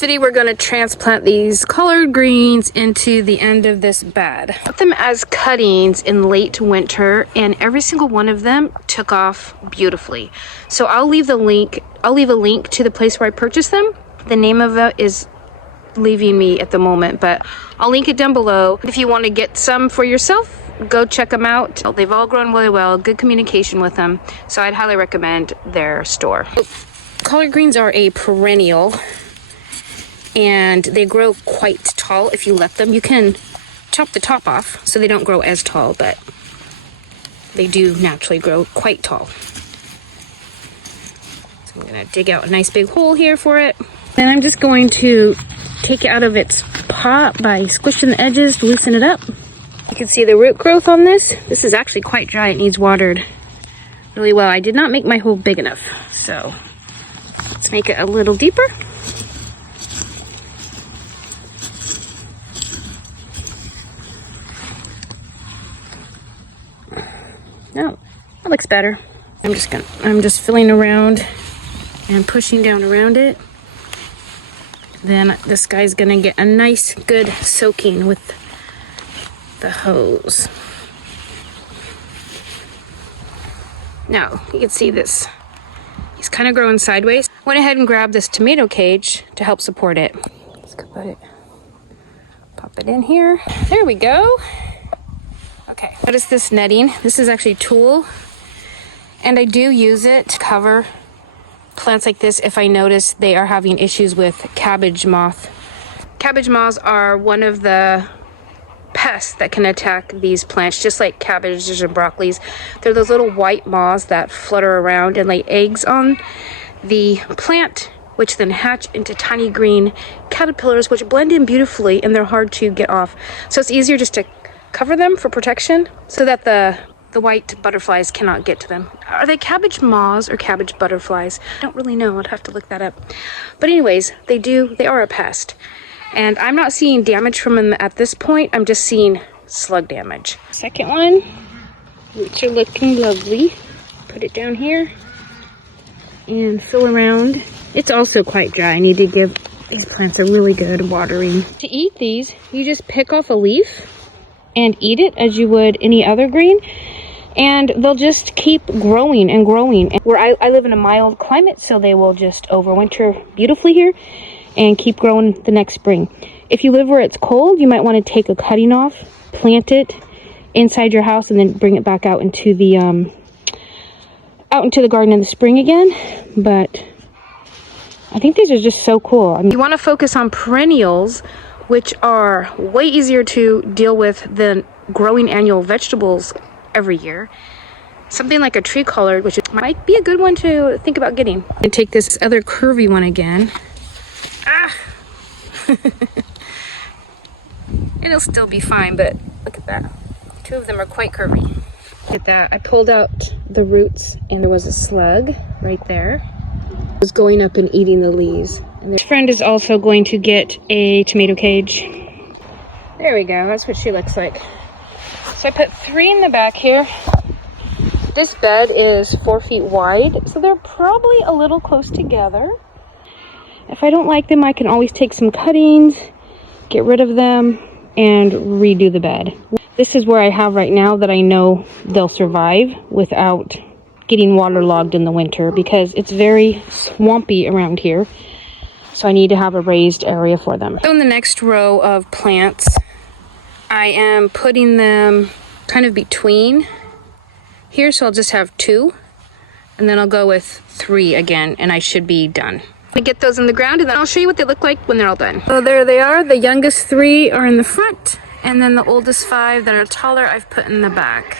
this video, we're going to transplant these collard greens into the end of this bed. I put them as cuttings in late winter, and every single one of them took off beautifully. So I'll leave a link to the place where I purchased them. The name of it is leaving me at the moment, but I'll link it down below. If you want to get some for yourself, go check them out. They've all grown really well, good communication with them, so I'd highly recommend their store. Collard greens are a perennial, and they grow quite tall if you let them. You can chop the top off so they don't grow as tall, but they do naturally grow quite tall. So I'm gonna dig out a nice big hole here for it. And I'm just going to take it out of its pot by squishing the edges to loosen it up. You can see the root growth on this. This is actually quite dry. It needs watered really well. I did not make my hole big enough, so let's make it a little deeper. No, that looks better. I'm just filling around and pushing down around it. Then this guy's gonna get a nice good soaking with the hose. Now you can see this, he's kind of growing sideways. Went ahead and grabbed this tomato cage to help support it. Let's pop it in here. There we go. Okay, what is this netting? This is actually tulle, and I do use it to cover plants like this if I notice they are having issues with cabbage moth. Cabbage moths are one of the pests that can attack these plants, just like cabbages and broccolis. They're those little white moths that flutter around and lay eggs on the plant, which then hatch into tiny green caterpillars, which blend in beautifully, and they're hard to get off. So it's easier just to cover them for protection so that the white butterflies cannot get to them. Are they cabbage moths or cabbage butterflies? I don't really know. I'd have to look that up. But anyways, they are a pest. And I'm not seeing damage from them at this point. I'm just seeing slug damage. Second one, which are looking lovely. Put it down here and fill around. It's also quite dry. I need to give these plants a really good watering. To eat these, you just pick off a leaf and eat it as you would any other green, and they'll just keep growing and growing. Where I live in a mild climate, so they will just overwinter beautifully here and keep growing the next spring. If you live where it's cold, you might want to take a cutting off, plant it inside your house, and then bring it back out into the garden in the spring again. But I think these are just so cool. I mean, you want to focus on perennials, which are way easier to deal with than growing annual vegetables every year. Something like a tree collard, which might be a good one to think about getting. And take this other curvy one again. Ah! It'll still be fine, but look at that. Two of them are quite curvy. Look at that. I pulled out the roots and there was a slug right there. It was going up and eating the leaves. And this friend is also going to get a tomato cage. There we go. That's what she looks like. So I put 3 in the back here. This bed is 4 feet wide, so they're probably a little close together. If I don't like them, I can always take some cuttings, get rid of them, and redo the bed. This is where I have right now that I know they'll survive without getting waterlogged in the winter, because it's very swampy around here. So I need to have a raised area for them. So in the next row of plants, I am putting them kind of between here. So I'll just have 2, and then I'll go with 3 again, and I should be done. I get those in the ground, and then I'll show you what they look like when they're all done. So there they are. The youngest 3 are in the front, and then the oldest 5 that are taller I've put in the back.